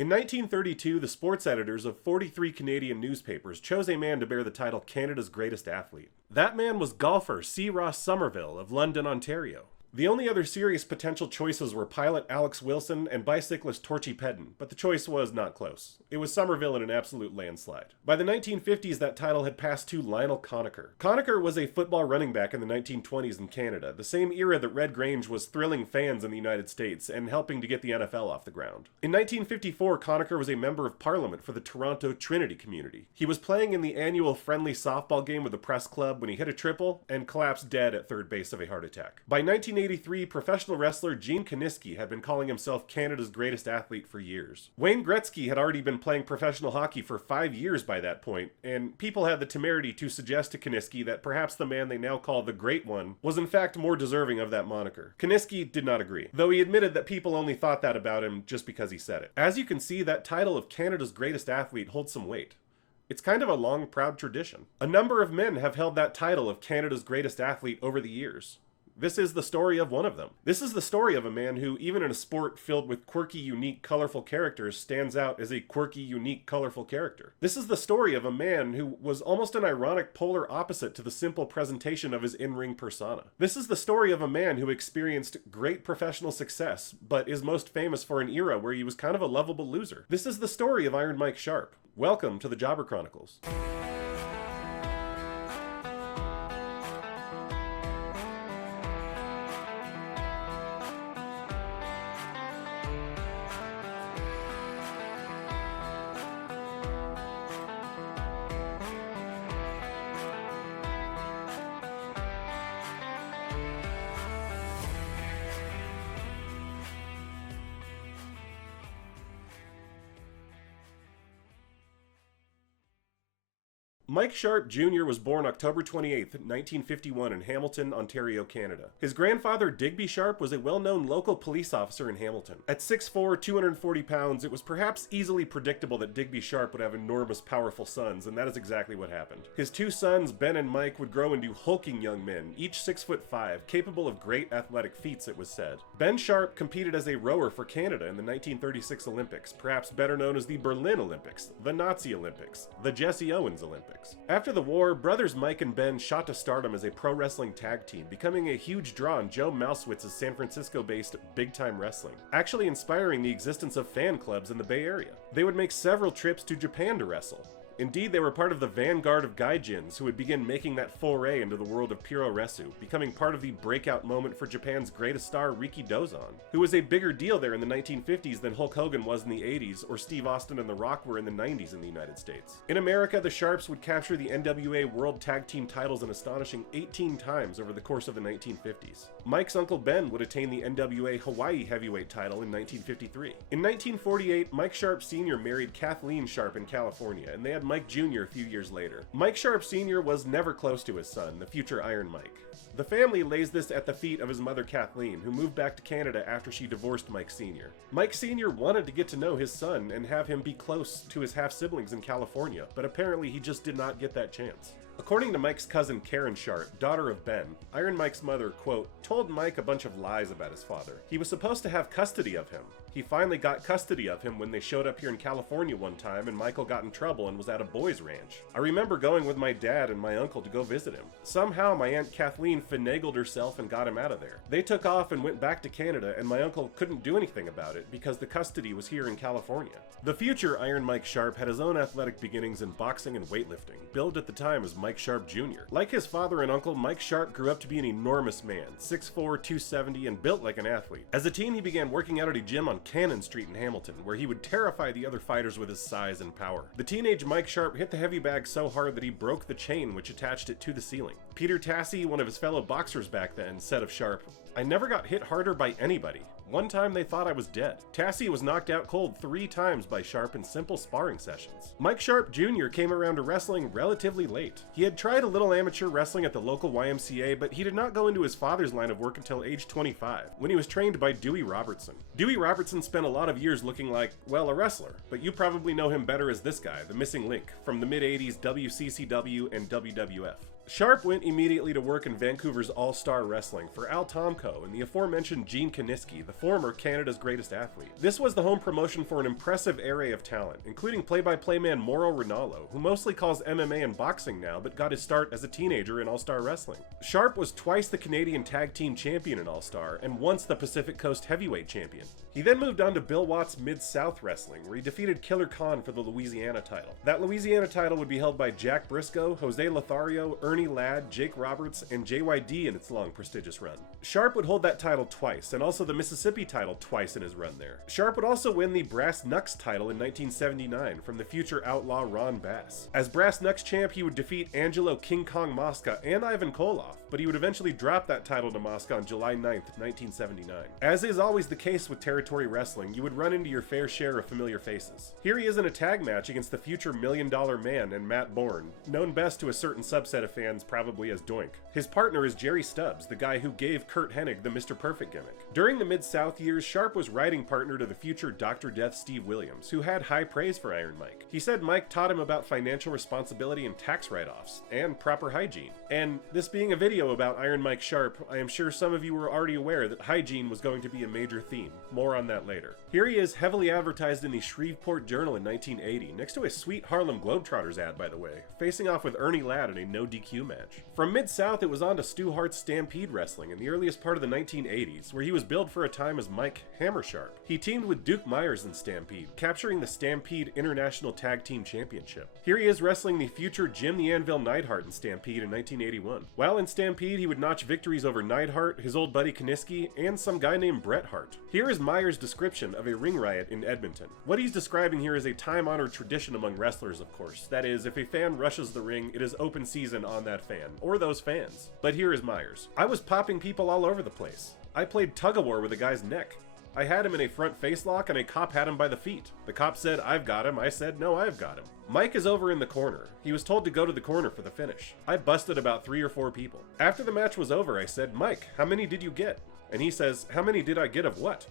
In 1932, the sports editors of 43 Canadian newspapers chose a man to bear the title Canada's Greatest Athlete. That man was golfer C. Ross Somerville of London, Ontario. The only other serious potential choices were pilot Alex Wilson and bicyclist Torchy Pedden, but the choice was not close. It was Somerville in an absolute landslide. By the 1950s, that title had passed to Lionel Conacher. Conacher was a football running back in the 1920s in Canada, the same era that Red Grange was thrilling fans in the United States and helping to get the NFL off the ground. In 1954, Conacher was a member of Parliament for the Toronto Trinity community. He was playing in the annual friendly softball game with the press club when he hit a triple and collapsed dead at third base of a heart attack. By 1983, professional wrestler Gene Kiniski had been calling himself Canada's greatest athlete for years. Wayne Gretzky had already been playing professional hockey for 5 years by that point, and people had the temerity to suggest to Kiniski that perhaps the man they now call the Great One was in fact more deserving of that moniker. Kiniski did not agree, though he admitted that people only thought that about him just because he said it. As you can see, that title of Canada's greatest athlete holds some weight. It's kind of a long, proud tradition. A number of men have held that title of Canada's greatest athlete over the years. This is the story of one of them. This is the story of a man who, even in a sport filled with quirky, unique, colorful characters, stands out as a quirky, unique, colorful character. This is the story of a man who was almost an ironic polar opposite to the simple presentation of his in-ring persona. This is the story of a man who experienced great professional success, but is most famous for an era where he was kind of a lovable loser. This is the story of Iron Mike Sharpe. Welcome to the Jobber Chronicles. Mike Sharpe Jr. was born October 28, 1951 in Hamilton, Ontario, Canada. His grandfather, Digby Sharpe, was a well-known local police officer in Hamilton. At 6'4", 240 pounds, it was perhaps easily predictable that Digby Sharpe would have enormous, powerful sons, and that is exactly what happened. His two sons, Ben and Mike, would grow into hulking young men, each 6'5", capable of great athletic feats, it was said. Ben Sharpe competed as a rower for Canada in the 1936 Olympics, perhaps better known as the Berlin Olympics, the Nazi Olympics, the Jesse Owens Olympics. After the war, brothers Mike and Ben shot to stardom as a pro wrestling tag team, becoming a huge draw in Joe Mousewitz's San Francisco-based Big Time Wrestling, actually inspiring the existence of fan clubs in the Bay Area. They would make several trips to Japan to wrestle. Indeed, they were part of the vanguard of gaijins who would begin making that foray into the world of puroresu, becoming part of the breakout moment for Japan's greatest star Riki Dozan, who was a bigger deal there in the 1950s than Hulk Hogan was in the 80s or Steve Austin and The Rock were in the 90s in the United States. In America, the Sharpes would capture the NWA World Tag Team titles an astonishing 18 times over the course of the 1950s. Mike's uncle Ben would attain the NWA Hawaii Heavyweight title in 1953. In 1948, Mike Sharpe Sr. married Kathleen Sharpe in California, and they had Mike Jr. a few years later. Mike Sharpe Sr. was never close to his son, the future Iron Mike. The family lays this at the feet of his mother Kathleen, who moved back to Canada after she divorced Mike Sr. Mike Sr. wanted to get to know his son and have him be close to his half-siblings in California, but apparently he just did not get that chance. According to Mike's cousin Karen Sharpe, daughter of Ben, Iron Mike's mother, quote, told Mike a bunch of lies about his father. He was supposed to have custody of him. He finally got custody of him when they showed up here in California one time and Michael got in trouble and was at a boys' ranch. I remember going with my dad and my uncle to go visit him. Somehow my Aunt Kathleen finagled herself and got him out of there. They took off and went back to Canada and my uncle couldn't do anything about it because the custody was here in California. The future Iron Mike Sharpe had his own athletic beginnings in boxing and weightlifting, billed at the time as Mike Sharpe Jr. Like his father and uncle, Mike Sharpe grew up to be an enormous man, 6'4", 270, and built like an athlete. As a teen, he began working out at a gym on Cannon Street in Hamilton, where he would terrify the other fighters with his size and power. The teenage Mike Sharpe hit the heavy bag so hard that he broke the chain which attached it to the ceiling. Peter Tassi, one of his fellow boxers back then, said of Sharpe, "I never got hit harder by anybody. One time they thought I was dead." Tassi was knocked out cold 3 times by Sharpe in simple sparring sessions. Mike Sharpe Jr. came around to wrestling relatively late. He had tried a little amateur wrestling at the local YMCA, but he did not go into his father's line of work until age 25, when he was trained by Dewey Robertson. Dewey Robertson spent a lot of years looking like, well, a wrestler, but you probably know him better as this guy, the missing link, from the mid-80s WCCW and WWF. Sharpe went immediately to work in Vancouver's All-Star Wrestling for Al Tomko and the aforementioned Gene Kiniski, the former Canada's greatest athlete. This was the home promotion for an impressive array of talent, including play-by-play man Mauro Ranallo, who mostly calls MMA and boxing now, but got his start as a teenager in All-Star Wrestling. Sharpe was twice the Canadian Tag Team Champion in All-Star, and once the Pacific Coast Heavyweight Champion. He then moved on to Bill Watts Mid-South Wrestling, where he defeated Killer Khan for the Louisiana title. That Louisiana title would be held by Jack Briscoe, Jose Lothario, Ernie Ladd, Jake Roberts, and JYD in its long, prestigious run. Sharpe would hold that title twice, and also the Mississippi title twice in his run there. Sharpe would also win the Brass Knucks title in 1979 from the future outlaw Ron Bass. As Brass Knucks champ, he would defeat Angelo King Kong Mosca and Ivan Koloff, but he would eventually drop that title to Mosca on July 9th, 1979. As is always the case with territory wrestling, you would run into your fair share of familiar faces. Here he is in a tag match against the future $1 Million Man and Matt Bourne, known best to a certain subset of fans probably as Doink. His partner is Jerry Stubbs, the guy who gave Kurt Hennig the Mr. Perfect gimmick. During the Mid-South years, Sharpe was writing partner to the future Dr. Death Steve Williams, who had high praise for Iron Mike. He said Mike taught him about financial responsibility and tax write-offs, and proper hygiene. And this being a video about Iron Mike Sharpe, I am sure some of you were already aware that hygiene was going to be a major theme. More on that later. Here he is, heavily advertised in the Shreveport Journal in 1980, next to a sweet Harlem Globetrotters ad, by the way, facing off with Ernie Ladd in a no DQ match. From Mid-South, it was on to Stu Hart's Stampede Wrestling in the earliest part of the 1980s, where he was billed for a time as Mike Hammer Sharpe. He teamed with Duke Myers in Stampede, capturing the Stampede International Tag Team Championship. Here he is wrestling the future Jim the Anvil Neidhart in Stampede in 1981. While in Stampede, he would notch victories over Neidhart, his old buddy Kiniski, and some guy named Bret Hart. Here is Myers' description of a ring riot in Edmonton. What he's describing here is a time-honored tradition among wrestlers, of course. That is, if a fan rushes the ring, it is open season on that fan, or those fans. But here is Myers. I was popping people all over the place. I played tug-of-war with a guy's neck. I had him in a front face lock and a cop had him by the feet. The cop said, "I've got him." I said, "No, I've got him." Mike is over in the corner. He was told to go to the corner for the finish. I busted about 3 or 4 people. After the match was over, I said, "Mike, how many did you get?" And he says, "How many did I get of what?"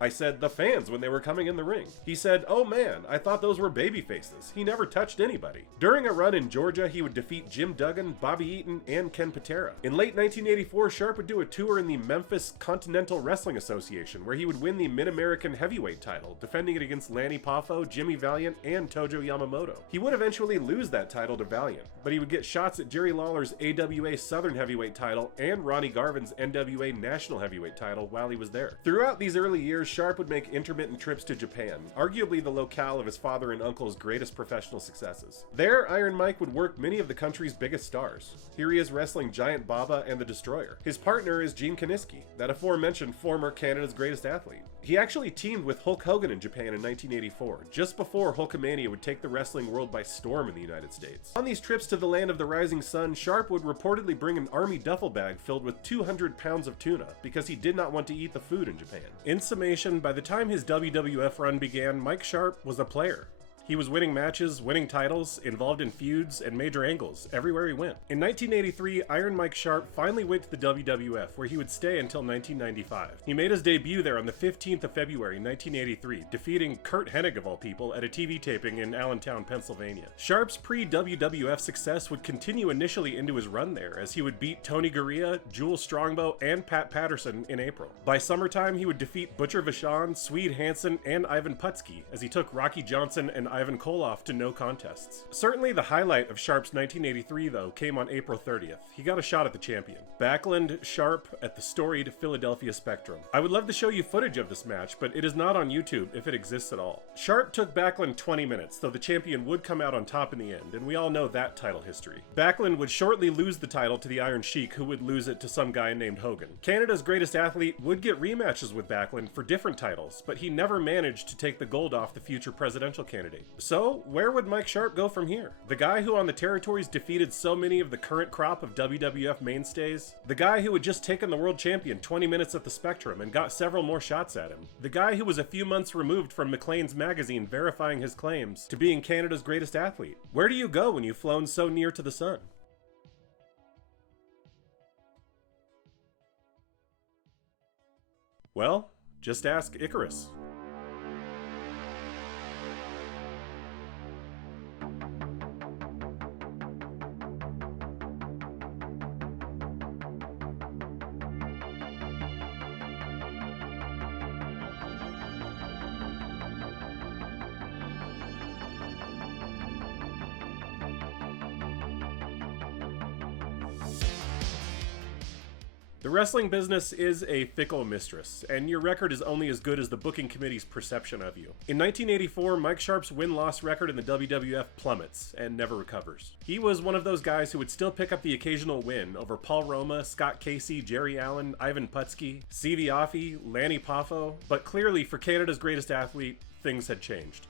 I said, "The fans when they were coming in the ring." He said, "Oh man, I thought those were baby faces. He never touched anybody." During a run in Georgia, he would defeat Jim Duggan, Bobby Eaton, and Ken Patera. In late 1984, Sharpe would do a tour in the Memphis Continental Wrestling Association, where he would win the Mid-American Heavyweight title, defending it against Lanny Poffo, Jimmy Valiant, and Tojo Yamamoto. He would eventually lose that title to Valiant, but he would get shots at Jerry Lawler's AWA Southern Heavyweight title and Ronnie Garvin's NWA National Heavyweight title while he was there. Throughout these early years, Sharpe would make intermittent trips to Japan, arguably the locale of his father and uncle's greatest professional successes. There, Iron Mike would work many of the country's biggest stars. Here he is wrestling Giant Baba and the Destroyer. His partner is Gene Kiniski, that aforementioned former Canada's greatest athlete. He actually teamed with Hulk Hogan in Japan in 1984, just before Hulkamania would take the wrestling world by storm in the United States. On these trips to the land of the rising sun, Sharpe would reportedly bring an army duffel bag filled with 200 pounds of tuna, because he did not want to eat the food in Japan. In summation, by the time his WWF run began, Mike Sharpe was a player. He was winning matches, winning titles, involved in feuds, and major angles everywhere he went. In 1983, Iron Mike Sharpe finally went to the WWF, where he would stay until 1995. He made his debut there on the 15th of February, 1983, defeating Kurt Hennig of all people at a TV taping in Allentown, Pennsylvania. Sharpe's pre-WWF success would continue initially into his run there, as he would beat Tony Gurria, Jules Strongbow, and Pat Patterson in April. By summertime, he would defeat Butcher Vachon, Swede Hansen, and Ivan Putski, as he took Rocky Johnson and Ivan Koloff to no contests. Certainly the highlight of Sharpe's 1983, though, came on April 30th. He got a shot at the champion. Backlund Sharpe at the storied Philadelphia Spectrum. I would love to show you footage of this match, but it is not on YouTube if it exists at all. Sharpe took Backlund 20 minutes, though the champion would come out on top in the end, and we all know that title history. Backlund would shortly lose the title to the Iron Sheik, who would lose it to some guy named Hogan. Canada's greatest athlete would get rematches with Backlund for different titles, but he never managed to take the gold off the future presidential candidate. So, where would Mike Sharpe go from here? The guy who on the territories defeated so many of the current crop of WWF mainstays? The guy who had just taken the world champion 20 minutes at the Spectrum and got several more shots at him? The guy who was a few months removed from Maclean's magazine verifying his claims to being Canada's greatest athlete? Where do you go when you've flown so near to the sun? Well, just ask Icarus. The wrestling business is a fickle mistress, and your record is only as good as the booking committee's perception of you. In 1984, Mike Sharpe's win-loss record in the WWF plummets and never recovers. He was one of those guys who would still pick up the occasional win over Paul Roma, Scott Casey, Jerry Allen, Ivan Putski, Stevie Offey, Lanny Poffo, but clearly for Canada's greatest athlete, things had changed.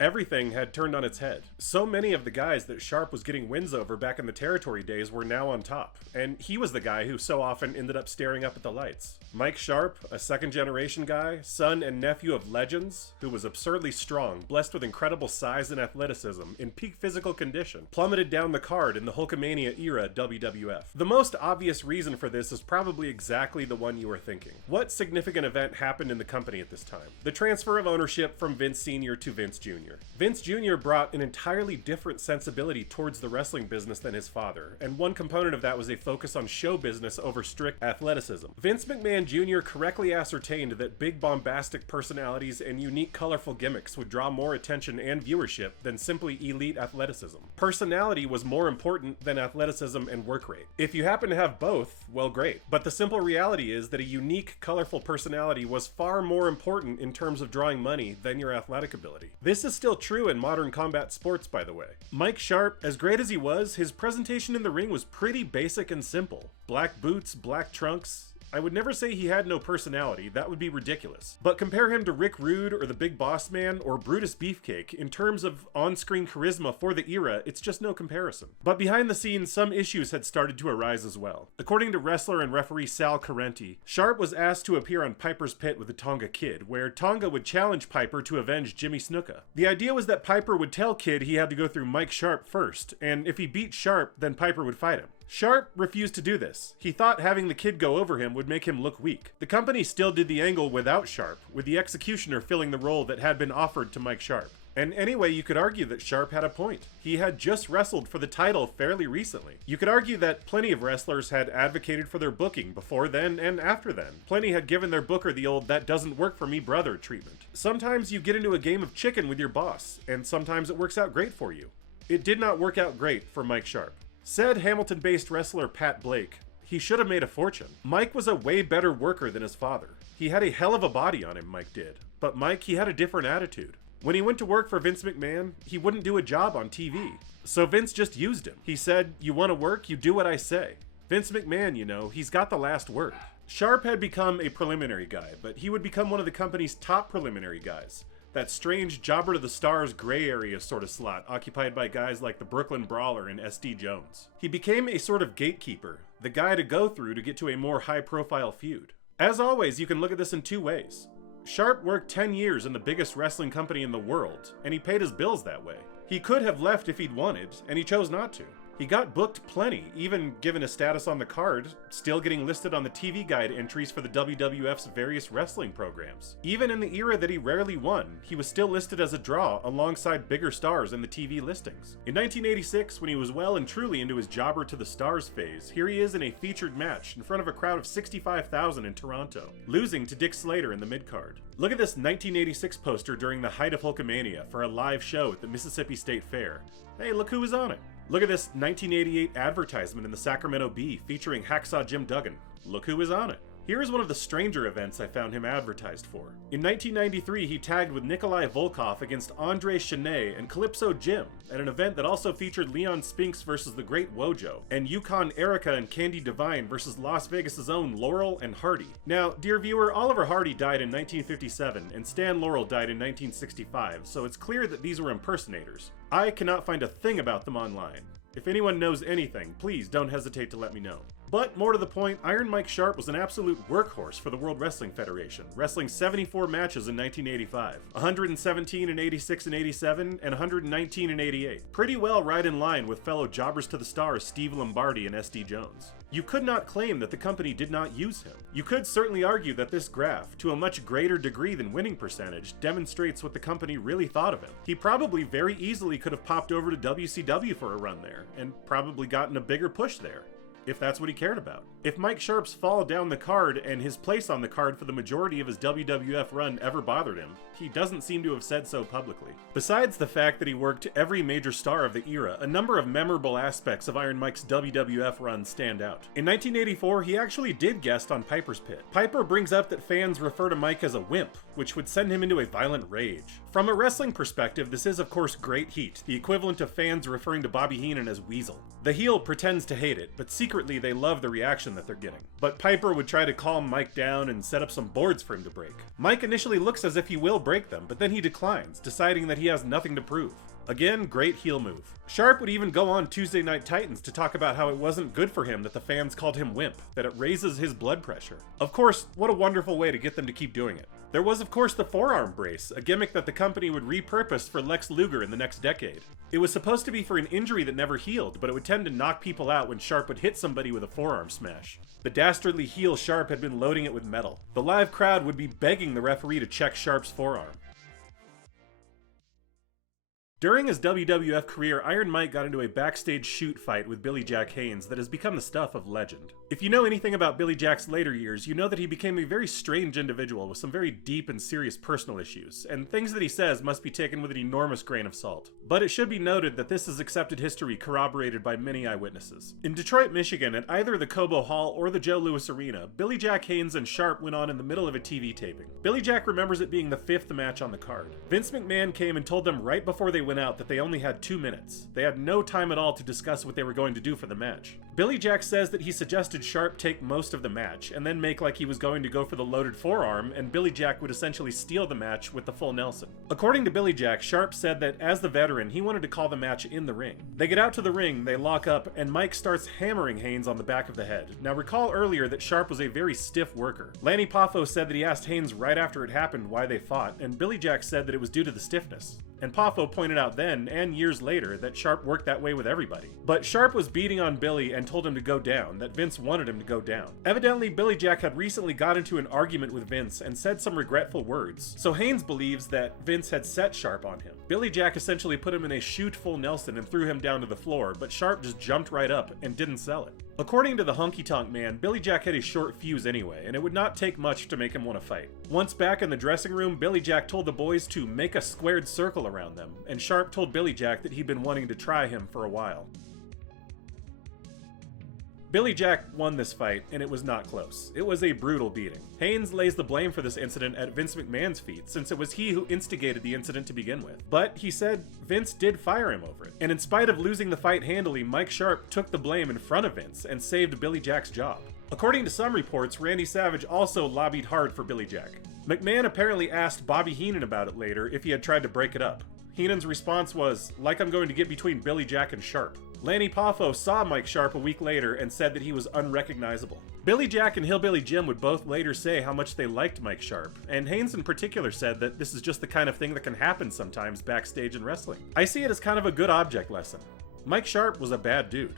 Everything had turned on its head. So many of the guys that Sharpe was getting wins over back in the territory days were now on top, and he was the guy who so often ended up staring up at the lights. Mike Sharpe, a second-generation guy, son and nephew of legends, who was absurdly strong, blessed with incredible size and athleticism, in peak physical condition, plummeted down the card in the Hulkamania era WWF. The most obvious reason for this is probably exactly the one you are thinking. What significant event happened in the company at this time? The transfer of ownership from Vince Sr. to Vince Jr. Vince Jr. brought an entirely different sensibility towards the wrestling business than his father, and one component of that was a focus on show business over strict athleticism. Vince McMahon Jr. correctly ascertained that big bombastic personalities and unique colorful gimmicks would draw more attention and viewership than simply elite athleticism. Personality was more important than athleticism and work rate. If you happen to have both, well great, but the simple reality is that a unique, colorful personality was far more important in terms of drawing money than your athletic ability. This is still true in modern combat sports, by the way. Mike Sharpe, as great as he was, his presentation in the ring was pretty basic and simple. Black boots, black trunks. I would never say he had no personality, that would be ridiculous. But compare him to Rick Rude or the Big Boss Man or Brutus Beefcake, in terms of on-screen charisma for the era, it's just no comparison. But behind the scenes, some issues had started to arise as well. According to wrestler and referee Sal Carenti, Sharpe was asked to appear on Piper's Pit with the Tonga Kid, where Tonga would challenge Piper to avenge Jimmy Snuka. The idea was that Piper would tell Kid he had to go through Mike Sharpe first, and if he beat Sharpe, then Piper would fight him. Sharpe refused to do this. He thought having the Kid go over him would make him look weak. The company still did the angle without Sharpe, with the executioner filling the role that had been offered to Mike Sharpe. And anyway, you could argue that Sharpe had a point. He had just wrestled for the title fairly recently. You could argue that plenty of wrestlers had advocated for their booking before then and after then. Plenty had given their booker the old "that doesn't work for me brother" treatment. Sometimes you get into a game of chicken with your boss, and sometimes it works out great for you. It did not work out great for Mike Sharpe. Said Hamilton-based wrestler Pat Blake, he should have made a fortune. Mike was a way better worker than his father. He had a hell of a body on him, Mike did. But Mike, he had a different attitude. When he went to work for Vince McMahon, he wouldn't do a job on TV. So Vince just used him. He said, "You want to work? You do what I say." Vince McMahon, you know, he's got the last word. Sharpe had become a preliminary guy, but he would become one of the company's top preliminary guys. That strange Jobber to the Stars gray area sort of slot occupied by guys like the Brooklyn Brawler and SD Jones. He became a sort of gatekeeper, the guy to go through to get to a more high-profile feud. As always, you can look at this in two ways. Sharpe worked 10 years in the biggest wrestling company in the world, and he paid his bills that way. He could have left if he'd wanted, and he chose not to. He got booked plenty, even given his status on the card, still getting listed on the TV Guide entries for the WWF's various wrestling programs. Even in the era that he rarely won, he was still listed as a draw alongside bigger stars in the TV listings. In 1986, when he was well and truly into his Jobber to the Stars phase, here he is in a featured match in front of a crowd of 65,000 in Toronto, losing to Dick Slater in the mid-card. Look at this 1986 poster during the height of Hulkamania for a live show at the Mississippi State Fair. Hey, look who was on it. Look at this 1988 advertisement in the Sacramento Bee featuring Hacksaw Jim Duggan. Look who was on it. Here is one of the stranger events I found him advertised for. In 1993, he tagged with Nikolai Volkov against Andre Chenet and Calypso Jim at an event that also featured Leon Spinks versus the Great Wojo, and Yukon Erica and Candy Divine versus Las Vegas' own Laurel and Hardy. Now, dear viewer, Oliver Hardy died in 1957, and Stan Laurel died in 1965, so it's clear that these were impersonators. I cannot find a thing about them online. If anyone knows anything, please don't hesitate to let me know. But more to the point, Iron Mike Sharpe was an absolute workhorse for the World Wrestling Federation, wrestling 74 matches in 1985, 117 in 86 and 87, and 119 in 88. Pretty well right in line with fellow Jobbers to the Stars Steve Lombardi and SD Jones. You could not claim that the company did not use him. You could certainly argue that this graph, to a much greater degree than winning percentage, demonstrates what the company really thought of him. He probably very easily could have popped over to WCW for a run there, and probably gotten a bigger push there. if that's what he cared about. If Mike Sharpe's fall down the card and his place on the card for the majority of his WWF run ever bothered him, he doesn't seem to have said so publicly. Besides the fact that he worked every major star of the era, a number of memorable aspects of Iron Mike's WWF run stand out. In 1984, he actually did guest on Piper's Pit. Piper brings up that fans refer to Mike as a wimp, which would send him into a violent rage. From a wrestling perspective, this is of course great heat, the equivalent of fans referring to Bobby Heenan as Weasel. The heel pretends to hate it, but secretly they love the reaction that they're getting. But Piper would try to calm Mike down and set up some boards for him to break. Mike initially looks as if he will break them, but then he declines, deciding that he has nothing to prove. Again, great heel move. Sharpe would even go on Tuesday Night Titans to talk about how it wasn't good for him that the fans called him wimp, that it raises his blood pressure. Of course, what a wonderful way to get them to keep doing it. There was of course the forearm brace, a gimmick that the company would repurpose for Lex Luger in the next decade. It was supposed to be for an injury that never healed, but it would tend to knock people out when Sharpe would hit somebody with a forearm smash. The dastardly heel Sharpe had been loading it with metal. The live crowd would be begging the referee to check Sharpe's forearm. During his WWF career, Iron Mike got into a backstage shoot fight with Billy Jack Haynes that has become the stuff of legend. If you know anything about Billy Jack's later years, you know that he became a very strange individual with some very deep and serious personal issues, and things that he says must be taken with an enormous grain of salt. But it should be noted that this is accepted history corroborated by many eyewitnesses. In Detroit, Michigan, at either the Cobo Hall or the Joe Louis Arena, Billy Jack Haynes and Sharpe went on in the middle of a TV taping. Billy Jack remembers it being the 5th match on the card. Vince McMahon came and told them right before they went out that they only had 2 minutes. They had no time at all to discuss what they were going to do for the match. Billy Jack says that he suggested Sharpe take most of the match, and then make like he was going to go for the loaded forearm, and Billy Jack would essentially steal the match with the full Nelson. According to Billy Jack, Sharpe said that as the veteran, he wanted to call the match in the ring. They get out to the ring, they lock up, and Mike starts hammering Haynes on the back of the head. Now recall earlier that Sharpe was a very stiff worker. Lanny Poffo said that he asked Haynes right after it happened why they fought, and Billy Jack said that it was due to the stiffness. And Poffo pointed out then, and years later, that Sharpe worked that way with everybody. But Sharpe was beating on Billy and told him to go down, that Vince wanted him to go down. Evidently, Billy Jack had recently got into an argument with Vince and said some regretful words, so Haynes believes that Vince had set Sharpe on him. Billy Jack essentially put him in a shoot full Nelson and threw him down to the floor, but Sharpe just jumped right up and didn't sell it. According to the Honky Tonk Man, Billy Jack had a short fuse anyway, and it would not take much to make him want to fight. Once back in the dressing room, Billy Jack told the boys to make a squared circle around them, and Sharpe told Billy Jack that he'd been wanting to try him for a while. Billy Jack won this fight, and it was not close. It was a brutal beating. Haynes lays the blame for this incident at Vince McMahon's feet, since it was he who instigated the incident to begin with. But he said Vince did fire him over it. And in spite of losing the fight handily, Mike Sharpe took the blame in front of Vince and saved Billy Jack's job. According to some reports, Randy Savage also lobbied hard for Billy Jack. McMahon apparently asked Bobby Heenan about it later if he had tried to break it up. Heenan's response was, "Like I'm going to get between Billy Jack and Sharpe." Lanny Poffo saw Mike Sharpe a week later and said that he was unrecognizable. Billy Jack and Hillbilly Jim would both later say how much they liked Mike Sharpe, and Haynes in particular said that this is just the kind of thing that can happen sometimes backstage in wrestling. I see it as kind of a good object lesson. Mike Sharpe was a bad dude.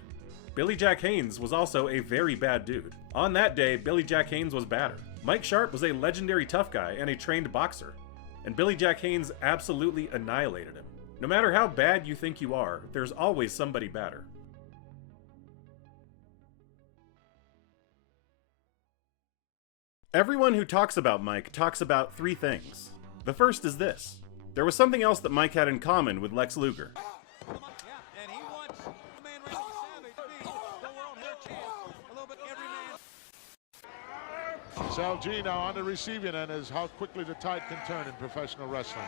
Billy Jack Haynes was also a very bad dude. On that day, Billy Jack Haynes was badder. Mike Sharpe was a legendary tough guy and a trained boxer, and Billy Jack Haynes absolutely annihilated him. No matter how bad you think you are, there's always somebody badder. Everyone who talks about Mike talks about 3 things. The first is this. There was something else that Mike had in common with Lex Luger. Sal G now on the receiving end is how quickly the tide can turn in professional wrestling.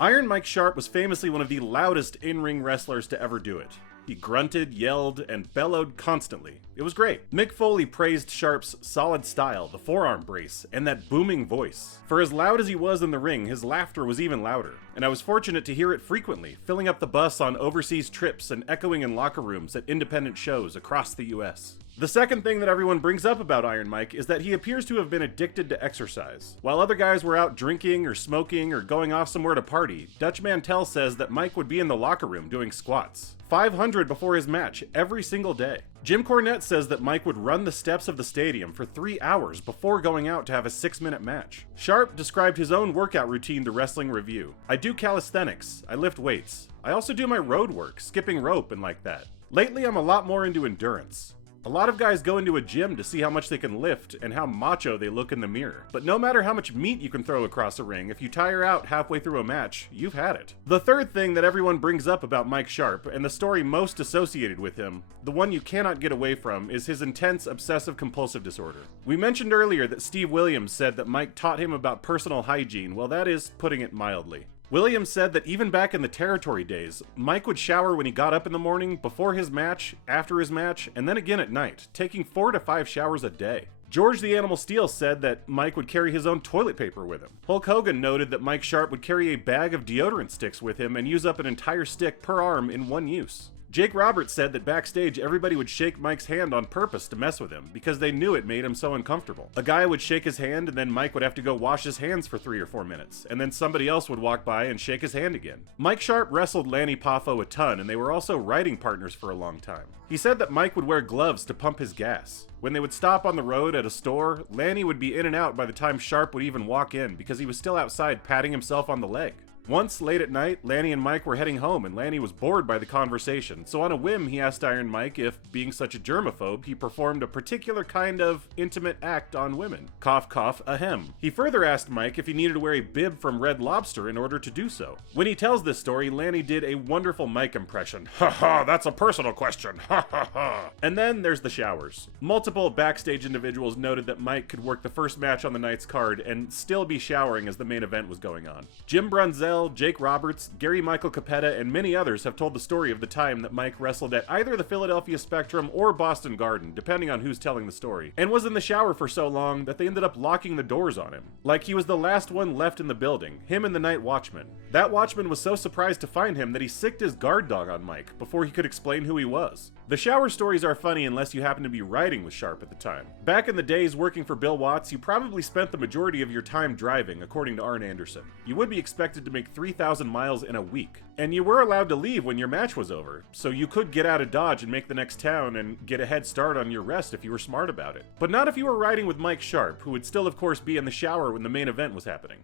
Iron Mike Sharpe was famously one of the loudest in-ring wrestlers to ever do it. He grunted, yelled, and bellowed constantly. It was great. Mick Foley praised Sharpe's solid style, the forearm brace, and that booming voice. For as loud as he was in the ring, his laughter was even louder, and I was fortunate to hear it frequently, filling up the bus on overseas trips and echoing in locker rooms at independent shows across the US. The second thing that everyone brings up about Iron Mike is that he appears to have been addicted to exercise. While other guys were out drinking or smoking or going off somewhere to party, Dutch Mantell says that Mike would be in the locker room doing squats. 500 before his match every single day. Jim Cornette says that Mike would run the steps of the stadium for 3 hours before going out to have a 6-minute match. Sharpe described his own workout routine to Wrestling Review. "I do calisthenics, I lift weights. I also do my road work, skipping rope and like that. Lately I'm a lot more into endurance. A lot of guys go into a gym to see how much they can lift and how macho they look in the mirror. But no matter how much meat you can throw across a ring, if you tire out halfway through a match, you've had it. The third thing that everyone brings up about Mike Sharpe, and the story most associated with him, the one you cannot get away from, is his intense obsessive-compulsive disorder. We mentioned earlier that Steve Williams said that Mike taught him about personal hygiene. Well, that is putting it mildly. Williams said that even back in the territory days, Mike would shower when he got up in the morning, before his match, after his match, and then again at night, taking 4 to 5 showers a day. George the Animal Steele said that Mike would carry his own toilet paper with him. Hulk Hogan noted that Mike Sharpe would carry a bag of deodorant sticks with him and use up an entire stick per arm in one use. Jake Roberts said that backstage everybody would shake Mike's hand on purpose to mess with him because they knew it made him so uncomfortable. A guy would shake his hand and then Mike would have to go wash his hands for 3 or 4 minutes, and then somebody else would walk by and shake his hand again. Mike Sharpe wrestled Lanny Poffo a ton, and they were also riding partners for a long time. He said that Mike would wear gloves to pump his gas. When they would stop on the road at a store, Lanny would be in and out by the time Sharpe would even walk in because he was still outside patting himself on the leg. Once, late at night, Lanny and Mike were heading home, and Lanny was bored by the conversation, so on a whim he asked Iron Mike if, being such a germaphobe, he performed a particular kind of intimate act on women. Cough cough, ahem. He further asked Mike if he needed to wear a bib from Red Lobster in order to do so. When he tells this story, Lanny did a wonderful Mike impression. Ha ha, that's a personal question. Ha ha ha. And then there's the showers. Multiple backstage individuals noted that Mike could work the first match on the night's card and still be showering as the main event was going on. Jim Brunzell, Jake Roberts, Gary Michael Capetta, and many others have told the story of the time that Mike wrestled at either the Philadelphia Spectrum or Boston Garden, depending on who's telling the story, and was in the shower for so long that they ended up locking the doors on him. Like he was the last one left in the building, him and the night watchman. That watchman was so surprised to find him that he sicked his guard dog on Mike before he could explain who he was. The shower stories are funny unless you happen to be riding with Sharpe at the time. Back in the days working for Bill Watts, you probably spent the majority of your time driving, according to Arn Anderson. You would be expected to make 3,000 miles in a week. And you were allowed to leave when your match was over, so you could get out of Dodge and make the next town and get a head start on your rest if you were smart about it. But not if you were riding with Mike Sharpe, who would still of course be in the shower when the main event was happening.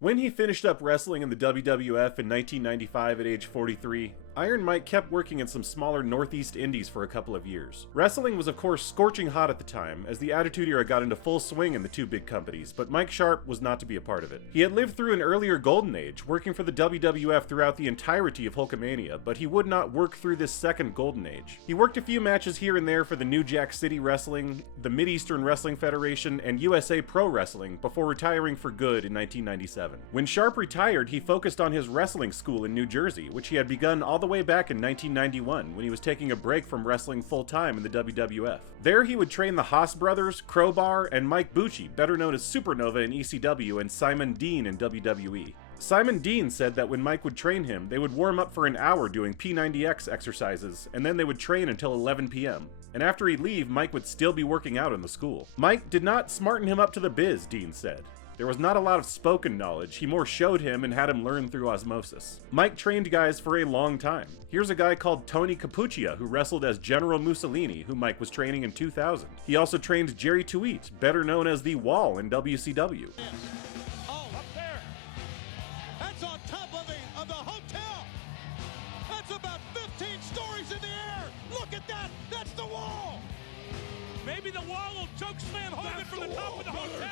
When he finished up wrestling in the WWF in 1995 at age 43, Iron Mike kept working in some smaller Northeast indies for a couple of years. Wrestling was of course scorching hot at the time, as the Attitude Era got into full swing in the two big companies, but Mike Sharpe was not to be a part of it. He had lived through an earlier golden age, working for the WWF throughout the entirety of Hulkamania, but he would not work through this second golden age. He worked a few matches here and there for the New Jack City Wrestling, the Mid-Eastern Wrestling Federation, and USA Pro Wrestling before retiring for good in 1997. When Sharpe retired, he focused on his wrestling school in New Jersey, which he had begun all the way back in 1991 when he was taking a break from wrestling full-time in the WWF. There he would train the Haas brothers, Crowbar, and Mike Bucci, better known as Supernova in ECW and Simon Dean in WWE. Simon Dean said that when Mike would train him, they would warm up for an hour doing P90X exercises, and then they would train until 11 p.m. And after he'd leave, Mike would still be working out in the school. Mike did not smarten him up to the biz, Dean said. There was not a lot of spoken knowledge, he more showed him and had him learn through osmosis. Mike trained guys for a long time. Here's a guy called Tony Capuccia who wrestled as General Mussolini, who Mike was training in 2000. He also trained Jerry Tweet, better known as The Wall in WCW. Oh, up there. That's on top of the hotel. That's about 15 stories in the air. Look at that. That's the Wall. Maybe the Wall will choke slam Hogan from the top of the hotel.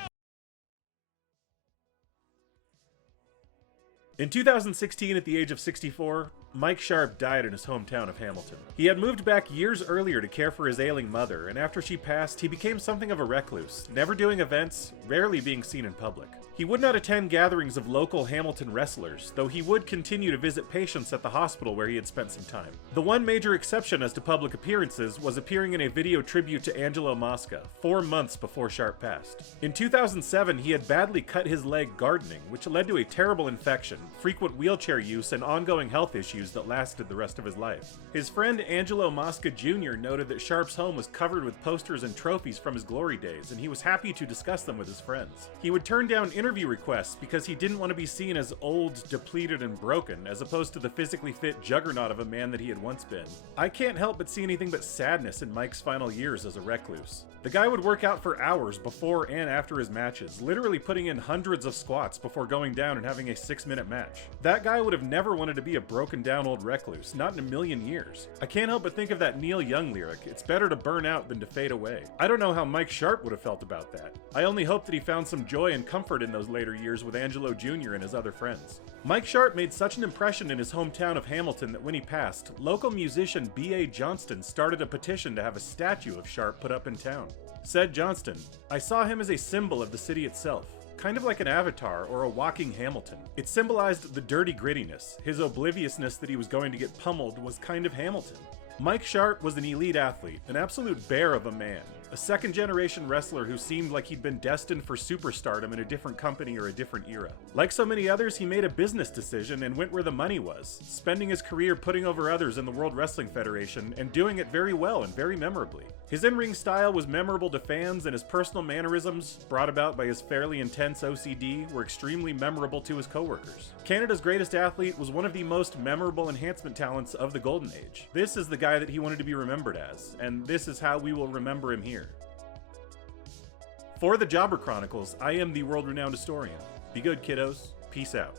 In 2016, at the age of 64, Mike Sharpe died in his hometown of Hamilton. He had moved back years earlier to care for his ailing mother, and after she passed, he became something of a recluse, never doing events, rarely being seen in public. He would not attend gatherings of local Hamilton wrestlers, though he would continue to visit patients at the hospital where he had spent some time. The one major exception as to public appearances was appearing in a video tribute to Angelo Mosca, 4 months before Sharpe passed. In 2007, he had badly cut his leg gardening, which led to a terrible infection, frequent wheelchair use, and ongoing health issues that lasted the rest of his life. His friend Angelo Mosca Jr. noted that Sharpe's home was covered with posters and trophies from his glory days, and he was happy to discuss them with his friends. He would turn down interview requests because he didn't want to be seen as old, depleted, and broken, as opposed to the physically fit juggernaut of a man that he had once been. I can't help but see anything but sadness in Mike's final years as a recluse. The guy would work out for hours before and after his matches, literally putting in hundreds of squats before going down and having a 6-minute match. That guy would have never wanted to be a broken down down old recluse, not in a million years. I can't help but think of that Neil Young lyric, "It's better to burn out than to fade away." I don't know how Mike Sharpe would have felt about that. I only hope that he found some joy and comfort in those later years with Angelo Jr. and his other friends. Mike Sharpe made such an impression in his hometown of Hamilton that when he passed, local musician B.A. Johnston started a petition to have a statue of Sharpe put up in town. Said Johnston, "I saw him as a symbol of the city itself. Kind of like an avatar or a walking Hamilton. It symbolized the dirty grittiness. His obliviousness that he was going to get pummeled was kind of Hamilton." Mike Sharpe was an elite athlete, an absolute bear of a man. A second-generation wrestler who seemed like he'd been destined for superstardom in a different company or a different era. Like so many others, he made a business decision and went where the money was, spending his career putting over others in the World Wrestling Federation and doing it very well and very memorably. His in-ring style was memorable to fans, and his personal mannerisms, brought about by his fairly intense OCD, were extremely memorable to his coworkers. Canada's greatest athlete was one of the most memorable enhancement talents of the Golden Age. This is the guy that he wanted to be remembered as, and this is how we will remember him here. For the Jobber Chronicles, I am the world-renowned historian. Be good, kiddos. Peace out.